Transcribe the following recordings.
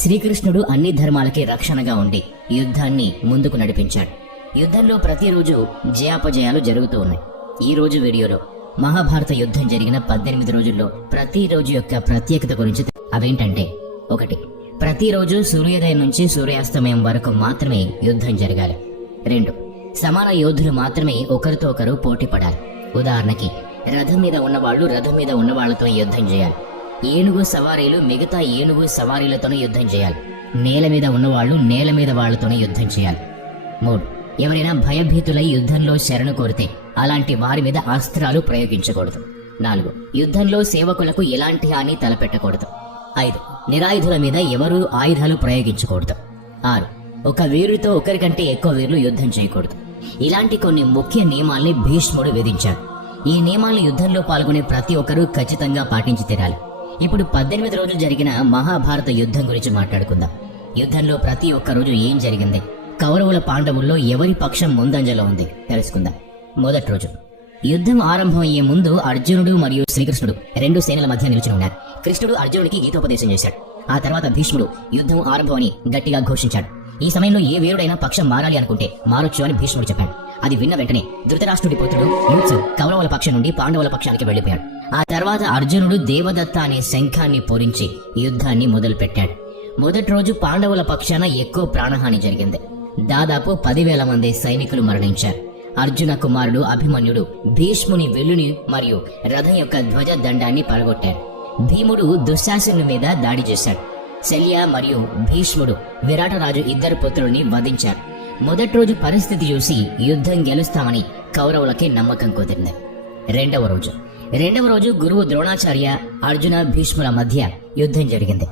శ్రీకృష్ణుడు అన్ని ధర్మాలకి రక్షణగా ఉండి యుద్ధాన్ని ముందుకు నడిపించాడు. యుద్ధంలో ప్రతిరోజు జయాపజయాలు జరుగుతూ ఉన్నాయి. ఈ రోజు వీడియోలో మహాభారత యుద్ధం జరిగిన 18 రోజుల్లో ప్రతిరోజు యొక్క ప్రత్యేకత గురించి. అవేంటంటే, 1. ప్రతిరోజు సూర్యోదయం నుంచి సూర్యాస్తమయం వరకు మాత్రమే యుద్ధం జరగాలి. 2. సమాన యోధులు మాత్రమే ఒకరితో ఒకరు పోటీ పడాలి. ఉదాహరణకి, రథం మీద ఉన్నవాళ్లు రథం మీద ఉన్నవాళ్లతో యుద్ధం చేయాలి. ఏనుగు సవారీలు మిగతా ఏనుగు సవారీలతోనే యుద్ధం చేయాలి. నేల మీద ఉన్నవాళ్లు నేల మీద వాళ్లతోనే యుద్ధం చేయాలి. 3. ఎవరైనా భయభీతులై యుద్ధంలో శరణు కోరితే అలాంటి వారి మీద అస్త్రాలు ప్రయోగించకూడదు. 4. యుద్ధంలో సేవకులకు ఎలాంటి హాని తలపెట్టకూడదు. 5. నిరాయుధుల మీద ఎవరూ ఆయుధాలు ప్రయోగించకూడదు. 6. ఒక వీరుడితో ఒకరికంటే ఎక్కువ వీరులు యుద్ధం చేయకూడదు. ఇలాంటి కొన్ని ముఖ్య నియమాల్ని భీష్ముడు విధించాడు. ఈ నియమాలను యుద్ధంలో పాల్గొనే ప్రతి ఒక్కరూ ఖచ్చితంగా పాటించి తీరాలి. ఇప్పుడు 18 రోజులు జరిగిన మహాభారత యుద్ధం గురించి మాట్లాడుకుందాం. యుద్ధంలో ప్రతి ఒక్క రోజు ఏం జరిగింది, కౌరవుల పాండవుల్లో ఎవరి పక్షం ముందంజలో ఉంది తెలుసుకుందాం. మొదటి రోజు యుద్ధం ఆరంభమయ్యే ముందు అర్జునుడు మరియు శ్రీకృష్ణుడు 2 సేనల మధ్య నిలిచి ఉన్నారు. కృష్ణుడు అర్జునుడికి గీతోపదేశం చేశాడు. ఆ తర్వాత భీష్ముడు యుద్ధం ఆరంభమని గట్టిగా ఘోషించాడు. ఈ సమయంలో ఏ వీరుడైనా పక్షం మారాలి అనుకుంటే మారొచ్చు అని భీష్ముడు చెప్పాడు. అది విన్న వెంటనే ధృతరాష్ట్రుడి పుత్రుడు యూత్సు కౌరవుల పక్షం నుండి పాండవుల పక్షానికి వెళ్లిపోయాడు. ఆ తర్వాత అర్జునుడు దేవదత్త అనే శంఖాన్ని పూరించి యుద్ధాన్ని మొదలుపెట్టాడు. మొదటి రోజు పాండవుల పక్షాన ఎక్కువ ప్రాణహాని జరిగింది. దాదాపు 10,000 మంది సైనికులు మరణించారు. అర్జున కుమారుడు అభిమన్యుడు భీష్ముని వెల్లుని మరియు రథం యొక్క ధ్వజ దండాన్ని పడగొట్టాడు. భీముడు దుశ్శాసనుడి మీద దాడి చేశాడు. శల్య మరియు భీష్ముడు విరాటరాజు 2 పుత్రుల్ని వధించారు. మొదటి రోజు పరిస్థితి చూసి యుద్ధం గెలుస్తామని కౌరవులకి నమ్మకం కుదిరింది. రెండవ రోజు గురువు ద్రోణాచార్య అర్జున భీష్ముల మధ్య యుద్ధం జరిగింది.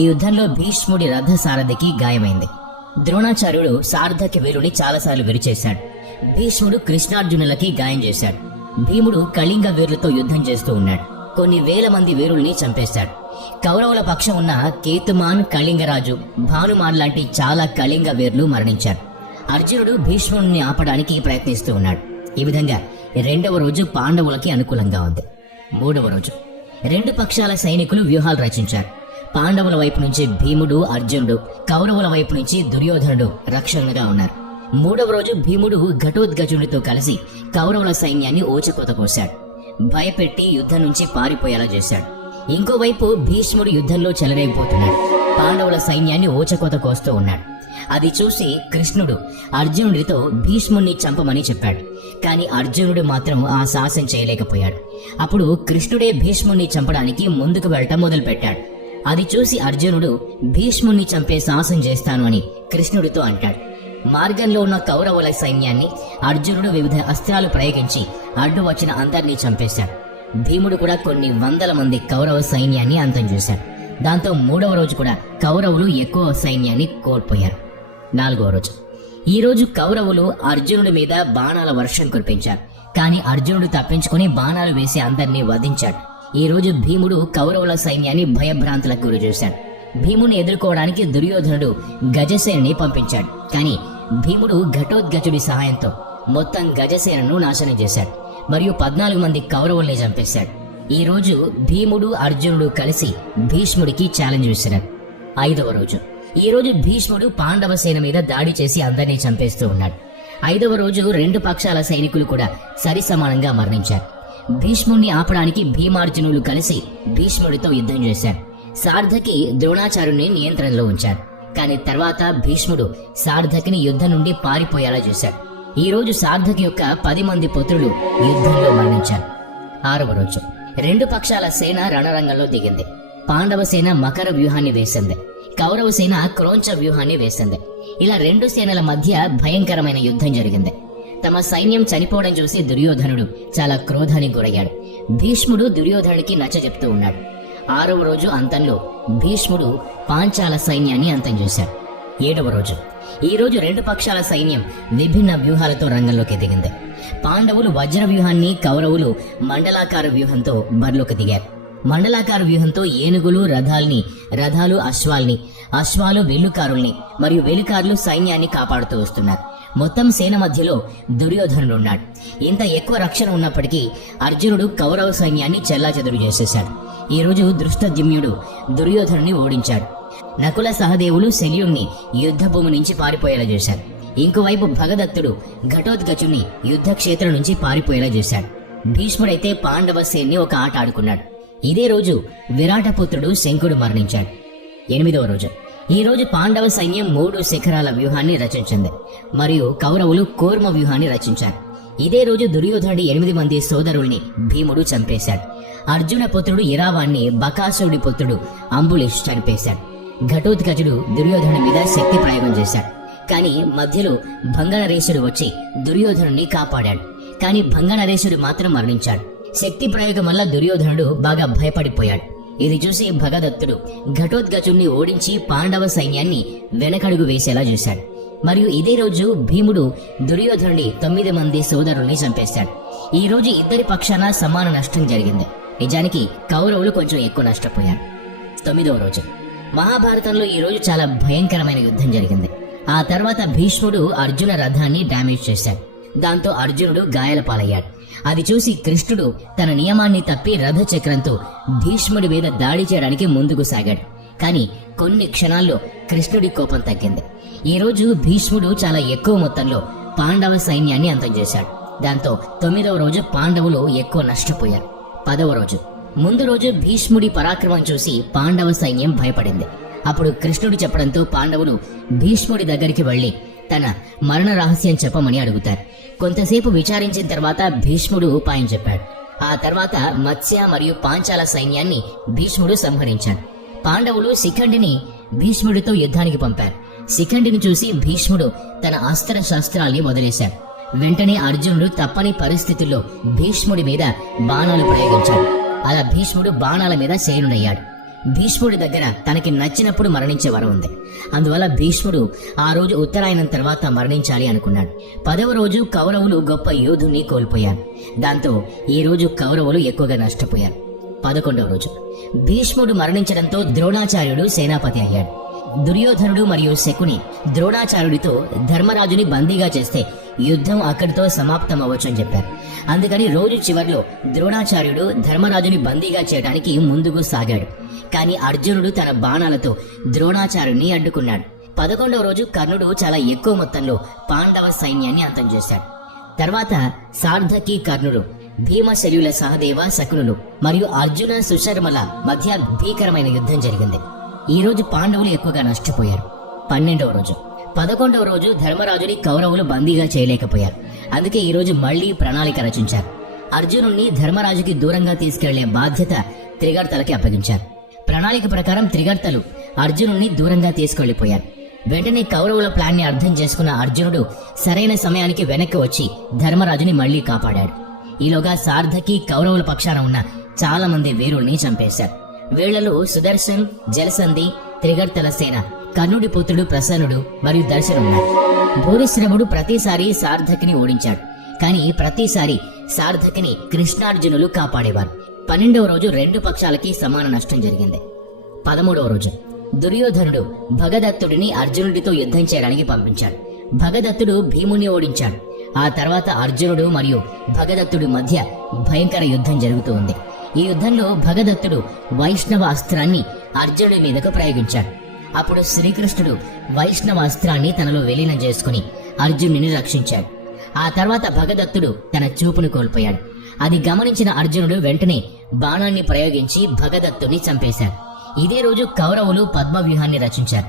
ఈ యుద్ధంలో భీష్ముడి రథ సారథికి గాయమైంది. ద్రోణాచార్యుడు సారథకి వీరుని చాలాసార్లు విరిచేశాడు. భీష్ముడు కృష్ణార్జునులకి గాయం చేశాడు. భీముడు కళింగ వీరులతో యుద్ధం చేస్తూ ఉన్నాడు. కొన్ని వేల మంది వీరుల్ని చంపేశాడు. కౌరవుల పక్షం ఉన్న కేతుమాన్, కళింగరాజు, భానుమాన్ లాంటి చాలా కళింగ వీరులు మరణించారు. అర్జునుడు భీష్ముడిని ఆపడానికి ప్రయత్నిస్తూ ఉన్నాడు. ఈ విధంగా రెండవ రోజు పాండవులకి అనుకూలంగా ఉంది. మూడవ రోజు 2 పక్షాల సైనికులు వ్యూహాలు రచించారు. పాండవుల వైపు నుంచి భీముడు, అర్జునుడు, కౌరవుల వైపు నుంచి దుర్యోధనుడు రక్షణగా ఉన్నారు. మూడవ రోజు భీముడు ఘటోద్గజుడితో కలిసి కౌరవుల సైన్యాన్ని ఓచకోత కోశాడు. భయపెట్టి యుద్ధం నుంచి పారిపోయేలా చేశాడు. ఇంకోవైపు భీష్ముడు యుద్ధంలో చెలరేగిపోతున్నాడు. పాండవుల సైన్యాన్ని ఓచకోత కోస్తూ ఉన్నాడు. అది చూసి కృష్ణుడు అర్జునుడితో భీష్ముణ్ణి చంపమని చెప్పాడు. కానీ అర్జునుడు మాత్రం ఆ సాహసం చేయలేకపోయాడు. అప్పుడు కృష్ణుడే భీష్ముణ్ణి చంపడానికి ముందుకు వెళ్ళటం మొదలుపెట్టాడు. అది చూసి అర్జునుడు భీష్ముణ్ణి చంపే సాహసం చేస్తాను అని కృష్ణుడితో అంటాడు. మార్గంలో ఉన్న కౌరవుల సైన్యాన్ని అర్జునుడు వివిధ అస్త్రాలు ప్రయోగించి అడ్డు వచ్చిన అందరినీ చంపేశాడు. భీముడు కూడా కొన్ని వందల మంది కౌరవ సైన్యాన్ని అంతం చేశాడు. దాంతో మూడవ రోజు కూడా కౌరవులు ఎక్కువ సైన్యాన్ని కోల్పోయారు. 4వ రోజు ఈ రోజు కౌరవులు అర్జునుడి మీద బాణాల వర్షం కురిపించారు. కానీ అర్జునుడు తప్పించుకుని బాణాలు వేసి అందరినీ వధించాడు. ఈ రోజు భీముడు కౌరవుల సైన్యాన్ని భయభ్రాంతులకు గురి చేశాడు. భీముని ఎదుర్కోవడానికి దుర్యోధనుడు గజసేనని పంపించాడు. కానీ భీముడు ఘటోద్గజుడి సహాయంతో మొత్తం గజసేనను నాశనం చేశాడు మరియు 14 మంది కౌరవుల్ని చంపేశాడు. ఈ రోజు భీముడు, అర్జునుడు కలిసి భీష్ముడికి ఛాలెంజ్ విసిరారు. 5వ రోజు ఈ రోజు భీష్ముడు పాండవ సేన మీద దాడి చేసి అందరినీ చంపేస్తూ ఉన్నాడు. 5వ రోజు 2 పక్షాల సైనికులు కూడా సరి సమానంగా మరణించారు. భీష్ముడిని ఆపడానికి భీమార్జునులు కలిసి భీష్ముడితో యుద్ధం చేశారు. సార్థకి ద్రోణాచార్యుని నియంత్రణలో ఉంచాడు. కానీ తర్వాత భీష్ముడు సార్థకిని యుద్ధం నుండి పారిపోయేలా చేశాడు. ఈ రోజు సార్థకి యొక్క 10 మంది పుత్రులు యుద్ధంలో మరణించారు. 6వ రోజు 2 పక్షాల సేన రణరంగంలో దిగింది. పాండవ సేన మకర వ్యూహాన్ని వేసింది. కౌరవ సేన క్రోంచ వ్యూహాన్ని వేసింది. ఇలా 2 సేనల మధ్య భయంకరమైన యుద్ధం జరిగింది. తమ సైన్యం చనిపోవడం చూసి దుర్యోధనుడు చాలా క్రోధానికి గురయ్యాడు. భీష్ముడు దుర్యోధనుడికి నచ్చజెప్తూ ఉన్నాడు. 6వ రోజు అంతంలో భీష్ముడు పాంచాల సైన్యాన్ని అంతం చేశాడు. 7వ రోజు ఈ రోజు 2 పక్షాల సైన్యం విభిన్న వ్యూహాలతో రంగంలోకి దిగింది. పాండవులు వజ్ర వ్యూహాన్ని, కౌరవులు మండలాకార వ్యూహంతో బరిలోకి దిగారు. మండలాకార వ్యూహంతో ఏనుగులు రథాలు అశ్వాలు వెల్లుకారుల్ని మరియు వెలుకారులు సైన్యాన్ని కాపాడుతూ వస్తున్నారు. మొత్తం సేన మధ్యలో దుర్యోధనుడు ఉన్నాడు. ఇంత ఎక్కువ రక్షణ ఉన్నప్పటికీ అర్జునుడు కౌరవ సైన్యాన్ని చెల్లాచెదురు చేసేశాడు. ఈ రోజు దృష్టద్యుమ్నుడు దుర్యోధనుని ఓడించాడు. నకుల సహదేవులు శల్యుణ్ణి యుద్ధభూమి నుంచి పారిపోయేలా చేశారు. ఇంకోవైపు భగదత్తుడు ఘటోత్కచుని యుద్ధక్షేత్రం నుంచి పారిపోయేలా చేశాడు. భీష్ముడైతే పాండవ సేన్ని ఒక ఆట ఆడుకున్నాడు. ఇదే రోజు విరాటపుత్రుడు శంకుడు మరణించాడు. 8వ రోజు. ఈ రోజు పాండవ సైన్యం 3 శిఖరాల వ్యూహాన్ని రచించింది మరియు కౌరవులు కూర్మ వ్యూహాన్ని రచించారు. ఇదే రోజు దుర్యోధనుడి 8 మంది సోదరుల్ని భీముడు చంపేశాడు. అర్జున పుత్రుడు ఇరావాన్ని బకాసురుడి పుత్రుడు అంబులిష్ చంపేశాడు. ఘటోత్కచుడు దుర్యోధనుడి మీద శక్తి ప్రయోగం చేశాడు. కానీ మధ్యలో భంగనరేశుడు వచ్చి దుర్యోధనుడిని కాపాడాడు. కానీ భంగనరేశుడు మాత్రం మరణించాడు. శక్తి ప్రయోగం వల్ల దుర్యోధనుడు బాగా భయపడిపోయాడు. ఇది చూసి భగదత్తుడు ఘటోత్కచుడిని ఓడించి పాండవ సైన్యాన్ని వెనకడుగు వేసేలా చేశాడు. మరియు ఇదే రోజు భీముడు దుర్యోధనుడి 9 మంది సోదరుల్ని చంపేశాడు. ఈ రోజు ఇద్దరి పక్షాన సమాన నష్టం జరిగింది. నిజానికి కౌరవులు కొంచెం ఎక్కువ నష్టపోయారు. 9వ రోజు. మహాభారతంలో ఈ రోజు చాలా భయంకరమైన యుద్ధం జరిగింది. ఆ తర్వాత భీష్ముడు అర్జున రథాన్ని డ్యామేజ్ చేశాడు. దాంతో అర్జునుడు గాయాల పాలయ్యాడు. అది చూసి కృష్ణుడు తన నియమాన్ని తప్పి రథ చక్రంతో భీష్ముడి మీద దాడి చేయడానికి ముందుకు సాగాడు. కానీ కొన్ని క్షణాల్లో కృష్ణుడి కోపం తగ్గింది. ఈ రోజు భీష్ముడు చాలా ఎక్కువ మొత్తంలో పాండవ సైన్యాన్ని అంతం చేశాడు. దాంతో 9వ రోజు పాండవులు ఎక్కువ నష్టపోయారు. 10వ రోజు. ముందు రోజు భీష్ముడి పరాక్రమం చూసి పాండవ సైన్యం భయపడింది. అప్పుడు కృష్ణుడు చెప్పడంతో పాండవులు భీష్ముడి దగ్గరికి వెళ్లి తన మరణ రహస్యం చెప్పమని అడుగుతారు. కొంతసేపు విచారించిన తర్వాత భీష్ముడు ఉపాయం చెప్పాడు. ఆ తర్వాత మత్స్య మరియు పాంచాల సైన్యాన్ని భీష్ముడు సంహరించాడు. పాండవులు శిఖండిని భీష్ముడితో యుద్ధానికి పంపారు. శిఖండిని చూసి భీష్ముడు తన అస్త్ర శస్త్రాల్ని వదిలేశాడు. వెంటనే అర్జునుడు తప్పని పరిస్థితుల్లో భీష్ముడి మీద బాణాలు ప్రయోగించాడు. అలా భీష్ముడు బాణాల మీద శయనుడయ్యాడు. భీష్ముడి దగ్గర తనకి నచ్చినప్పుడు మరణించే వరం ఉంది. అందువల్ల భీష్ముడు ఆ రోజు ఉత్తరాయణం తర్వాత మరణించాలి అనుకున్నాడు. 10వ రోజు కౌరవులు గొప్ప యోధుని కోల్పోయారు. దాంతో ఈ రోజు కౌరవులు ఎక్కువగా నష్టపోయారు. 11వ రోజు. భీష్ముడు మరణించడంతో ద్రోణాచార్యుడు సేనాపతి అయ్యాడు. దుర్యోధనుడు మరియు శకుని ద్రోణాచార్యుడితో ధర్మరాజుని బందీగా చేస్తే యుద్ధం అక్కడితో సమాప్తం అవ్వచ్చు అని చెప్పారు. అందుకని రోజు చివరిలో ద్రోణాచార్యుడు ధర్మరాజుని బందీగా చేయడానికి ముందుకు సాగాడు. కానీ అర్జునుడు తన బాణాలతో ద్రోణాచార్యుడిని అడ్డుకున్నాడు. 11వ రోజు కర్ణుడు చాలా ఎక్కువ మొత్తంలో పాండవ సైన్యాన్ని అంతం చేశాడు. తర్వాత సార్థకి కర్ణుడు, భీమశల్యుల సహదేవ శకునులు మరియు అర్జున సుశర్మల మధ్య భీకరమైన యుద్ధం జరిగింది. ఈ రోజు పాండవులు ఎక్కువగా నష్టపోయారు. 12వ రోజు. 11వ రోజు ధర్మరాజుని కౌరవులు బందీగా చేయలేకపోయారు. అందుకే ఈ రోజు మళ్లీ ప్రణాళిక రచించారు. అర్జునుణ్ణి ధర్మరాజుకి దూరంగా తీసుకెళ్లే బాధ్యత త్రిగర్తలకి అప్పగించారు. ప్రణాళిక ప్రకారం త్రిగర్తలు అర్జునుణ్ణి దూరంగా తీసుకెళ్లిపోయారు. వెంటనే కౌరవుల ప్లాన్ ని అర్థం చేసుకున్న అర్జునుడు సరైన సమయానికి వెనక్కి వచ్చి ధర్మరాజుని మళ్లీ కాపాడాడు. ఈలోగా సార్థకి కౌరవుల పక్షాన ఉన్న చాలా మంది వీరుల్ని చంపేశారు. వీళ్లలో సుదర్శన్, జలసంధి, త్రిగర్తల సేన, కర్ణుడి పుత్రుడు ప్రసన్నుడు మరియు దర్శనున్నారు. భూరిశ్రవుడు ప్రతిసారి సార్థకిని ఓడించాడు. కానీ ప్రతిసారి సార్థకిని కృష్ణార్జునులు కాపాడేవారు. 12వ రోజు 2 పక్షాలకి సమాన నష్టం జరిగింది. 13వ రోజు. దుర్యోధనుడు భగదత్తుడిని అర్జునుడితో యుద్ధం చేయడానికి పంపించాడు. భగదత్తుడు భీముని ఓడించాడు. ఆ తర్వాత అర్జునుడు మరియు భగదత్తుడి మధ్య భయంకర యుద్ధం జరుగుతూ ఉంది. ఈ యుద్ధంలో భగదత్తుడు వైష్ణవ అస్త్రాన్ని అర్జునుడి మీదకు ప్రయోగించాడు. అప్పుడు శ్రీకృష్ణుడు వైష్ణవ అస్త్రాన్ని తనలో విలీనం చేసుకుని అర్జునుడిని రక్షించాడు. ఆ తర్వాత భగదత్తుడు తన చూపును కోల్పోయాడు. అది గమనించిన అర్జునుడు వెంటనే బాణాన్ని ప్రయోగించి భగదత్తుని చంపేశాడు. ఇదే రోజు కౌరవులు పద్మవ్యూహాన్ని రచించారు.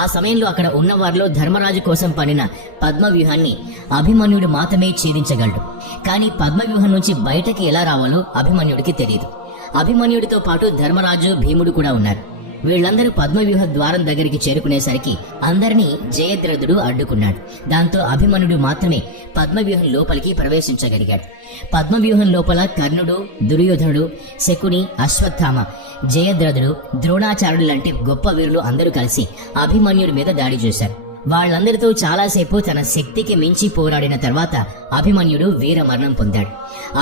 ఆ సమయంలో అక్కడ ఉన్నవారిలో ధర్మరాజు కోసం పడిన పద్మవ్యూహాన్ని అభిమన్యుడు మాత్రమే ఛేదించగలడు. కానీ పద్మవ్యూహం నుంచి బయటకి ఎలా రావాలో అభిమన్యుడికి తెలియదు. అభిమన్యుడితో పాటు ధర్మరాజు, భీముడు కూడా ఉన్నారు. వీళ్ళందరూ పద్మవ్యూహ ద్వారం దగ్గరికి చేరుకునేసరికి అందరినీ జయద్రథుడు అడ్డుకున్నాడు. దాంతో అభిమన్యుడు మాత్రమే పద్మవ్యూహం లోపలికి ప్రవేశించగలిగాడు. పద్మవ్యూహం లోపల కర్ణుడు, దుర్యోధనుడు, శకుని, అశ్వత్థామ, జయద్రథుడు, ద్రోణాచార్యుడు లాంటి గొప్ప వీరులు అందరూ కలిసి అభిమన్యుడి మీద దాడి చేశారు. వాళ్ళందరితో చాలాసేపు తన శక్తికి మించి పోరాడిన తర్వాత అభిమన్యుడు వీర మరణం పొందాడు.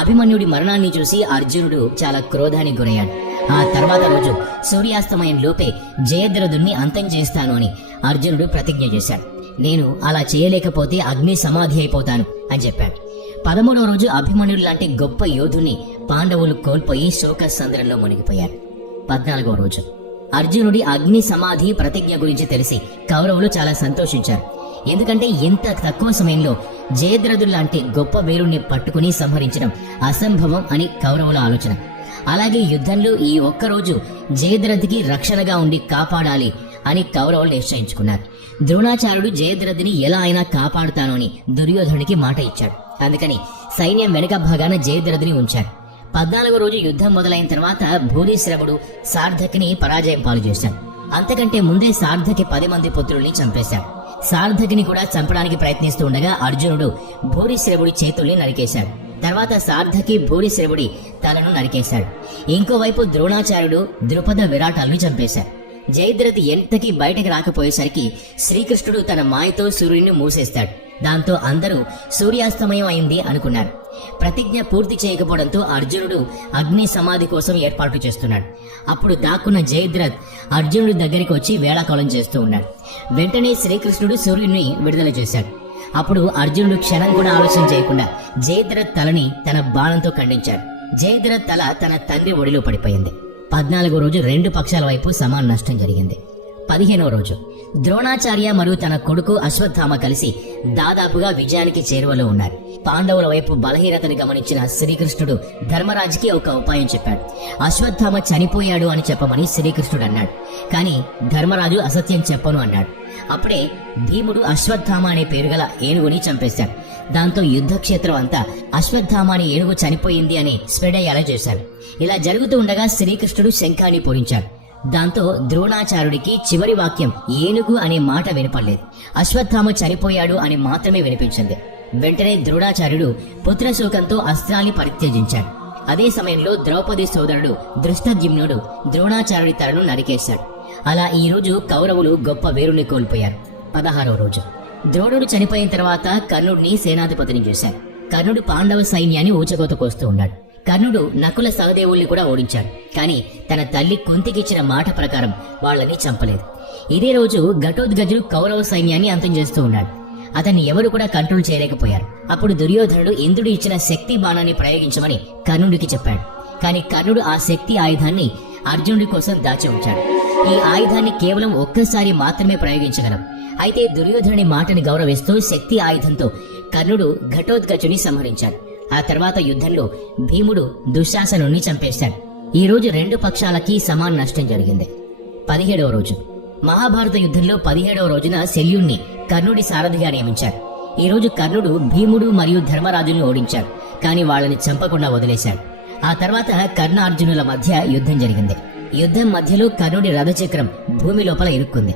అభిమన్యుడి మరణాన్ని చూసి అర్జునుడు చాలా క్రోధానికి గురయ్యాడు. ఆ తర్వాత రోజు సూర్యాస్తమయం లోపే జయద్రథుణ్ణి అంతం చేస్తాను అని అర్జునుడు ప్రతిజ్ఞ చేశాడు. నేను అలా చేయలేకపోతే అగ్ని సమాధి అయిపోతాను అని చెప్పాడు. 13వ రోజు అభిమన్యుడు లాంటి గొప్ప యోధుని పాండవులు కోల్పోయి శోక సంద్రంలో మునిగిపోయారు. 14వ రోజు. అర్జునుడి అగ్ని సమాధి ప్రతిజ్ఞ గురించి తెలిసి కౌరవులు చాలా సంతోషించారు. ఎందుకంటే ఇంత తక్కువ సమయంలో జయద్రథుల్లాంటి గొప్ప వీరుణ్ణి పట్టుకుని సంహరించడం అసంభవం అని కౌరవుల ఆలోచన. అలాగే యుద్ధంలో ఈ ఒక్కరోజు జయద్రథికి రక్షణగా ఉండి కాపాడాలి అని కౌరవులు నిశ్చయించుకున్నారు. ద్రోణాచార్యుడు జయద్రథిని ఎలా అయినా కాపాడుతాను అని దుర్యోధనుడికి మాట ఇచ్చాడు. అందుకని సైన్యం వెనుక భాగాన జయద్రథిని ఉంచాడు. 14వ రోజు యుద్ధం మొదలైన తర్వాత భూరిశ్రవుడు సార్థకిని పరాజయం పాలు చేశాడు. అంతకంటే ముందే సార్థకి 10 మంది పుత్రుల్ని చంపేశాడు. సార్థకిని కూడా చంపడానికి ప్రయత్నిస్తూ ఉండగా అర్జునుడు భూరిశ్రవుడి చేతుల్ని నరికేశాడు. తర్వాత సార్థకి భూరిశ్రవుడి తలను నరికేశాడు. ఇంకోవైపు ద్రోణాచార్యుడు ద్రుపద విరాటాలను చంపేశాడు. జయద్రథి ఎంతకీ బయటకు రాకపోయేసరికి శ్రీకృష్ణుడు తన మాయతో సూర్యుడిని మూసేస్తాడు. దాంతో అందరూ సూర్యాస్తమయం అయింది అనుకున్నారు. ప్రతిజ్ఞ పూర్తి చేయకపోవడంతో అర్జునుడు అగ్ని సమాధి కోసం ఏర్పాట్లు చేస్తున్నాడు. అప్పుడు దాక్కున్న జయద్రథ్ అర్జునుడి దగ్గరికి వచ్చి వేళాకోళం చేస్తూ ఉన్నాడు. వెంటనే శ్రీకృష్ణుడు సూర్యుడిని విడుదల చేశాడు. అప్పుడు అర్జునుడు క్షణం కూడా ఆలోచన చేయకుండా జయద్రథ్ తలని తన బాణంతో ఖండించాడు. జయద్రథ్ తల తన తండ్రి ఒడిలో పడిపోయింది. 14వ రోజు 2 పక్షాల వైపు సమాన నష్టం జరిగింది. 15వ రోజు ద్రోణాచార్య మరియు తన కొడుకు అశ్వత్థామ కలిసి దాదాపుగా విజయానికి చేరువలో ఉన్నారు. పాండవుల వైపు బలహీనతను గమనించిన శ్రీకృష్ణుడు ధర్మరాజుకి ఒక ఉపాయం చెప్పాడు. అశ్వత్థామ చనిపోయాడు అని చెప్పమని శ్రీకృష్ణుడు అన్నాడు. కానీ ధర్మరాజు అసత్యం చెప్పను అన్నాడు. అప్పుడే భీముడు అశ్వత్థామ అనే పేరు గల ఏనుగుని చంపేశాడు. దాంతో యుద్ధక్షేత్రం అంతా అశ్వత్థామ అనే ఏనుగు చనిపోయింది అని స్ప్రెడ్ అయ్యేలా చేశాడు. ఇలా జరుగుతూ ఉండగా శ్రీకృష్ణుడు శంఖాన్ని పూరించాడు. దాంతో ద్రోణాచార్యుడికి చివరి వాక్యం ఏనుగు అనే మాట వినపడలేదు. అశ్వత్థామ చనిపోయాడు అని మాత్రమే వినిపించింది. వెంటనే ద్రోణాచార్యుడు పుత్రశోకంతో అస్త్రాన్ని పరిత్యజించాడు. అదే సమయంలో ద్రౌపది సోదరుడు దృష్టద్యుమ్నుడు ద్రోణాచార్యుడి తలను నరికేశాడు. అలా ఈ రోజు కౌరవులు గొప్ప వీరుని కోల్పోయారు. 16వ రోజు ద్రోణుడు చనిపోయిన తర్వాత కర్ణుడిని సేనాధిపతిని చేశాడు. కర్ణుడు పాండవ సైన్యాన్ని ఊచకోత కోస్తూ ఉన్నాడు. కర్ణుడు నకుల సహదేవుల్ని కూడా ఓడించాడు. కానీ తన తల్లి కుంతికిచ్చిన మాట ప్రకారం వాళ్ళని చంపలేదు. ఇదే రోజు ఘటోత్కచుడు కౌరవ సైన్యాన్ని అంతం చేస్తూ ఉన్నాడు. అతన్ని ఎవరు కూడా కంట్రోల్ చేయలేకపోయారు. అప్పుడు దుర్యోధనుడు ఇంద్రుడు ఇచ్చిన శక్తి బాణాన్ని ప్రయోగించమని కర్ణుడికి చెప్పాడు. కానీ కర్ణుడు ఆ శక్తి ఆయుధాన్ని అర్జునుడి కోసం దాచి ఉంచాడు. ఈ ఆయుధాన్ని కేవలం ఒక్కసారి మాత్రమే ప్రయోగించగలం. అయితే దుర్యోధనుడి మాటని గౌరవిస్తూ శక్తి ఆయుధంతో కర్ణుడు ఘటోత్కచుని సంహరించాడు. ఆ తర్వాత యుద్ధంలో భీముడు దుశ్శాసనుణ్ణి చంపేశాడు. ఈ రోజు 2 పక్షాలకి సమాన నష్టం జరిగింది. 17వ రోజు మహాభారత యుద్ధంలో 17వ రోజున శల్యుణ్ణి కర్ణుడి సారథిగా నియమించాడు. ఈ రోజు కర్ణుడు భీముడు మరియు ధర్మరాజులను ఓడించాడు. కానీ వాళ్ళని చంపకుండా వదిలేశాడు. ఆ తర్వాత కర్ణార్జునుల మధ్య యుద్ధం జరిగింది. యుద్ధం మధ్యలో కర్ణుడి రథచక్రం భూమి లోపల ఇరుక్కుంది.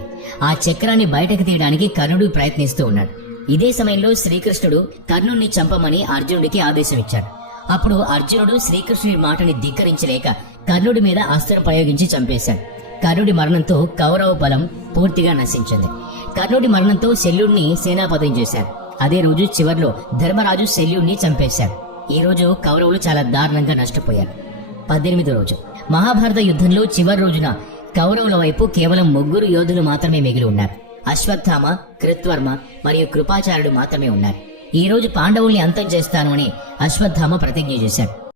ఆ చక్రాన్ని బయటకు తీయడానికి కర్ణుడు ప్రయత్నిస్తూ ఉన్నాడు. ఇదే సమయంలో శ్రీకృష్ణుడు కర్ణుడిని చంపమని అర్జునుడికి ఆదేశం ఇచ్చాడు. అప్పుడు అర్జునుడు శ్రీకృష్ణుడి మాటని ధిక్కరించలేక కర్ణుడి మీద అస్త్రం ప్రయోగించి చంపేశాడు. కర్ణుడి మరణంతో కౌరవ బలం పూర్తిగా నశించింది. కర్ణుడి మరణంతో శల్యుడిని సేనాపతిని చేశాడు. అదే రోజు చివర్లో ధర్మరాజు శల్యుడిని చంపేశాడు. ఈ రోజు కౌరవులు చాలా దారుణంగా నష్టపోయారు. 18వ రోజు మహాభారత యుద్ధంలో చివరి రోజున కౌరవుల వైపు కేవలం 3 యోధులు మాత్రమే మిగిలి ఉన్నారు. అశ్వత్థామ, కృత్వర్మ మరియు కృపాచార్యుడు మాత్రమే ఉన్నారు. ఈ రోజు పాండవుల్ని అంతం చేస్తాను అని అశ్వత్థామ ప్రతిజ్ఞ చేశాడు.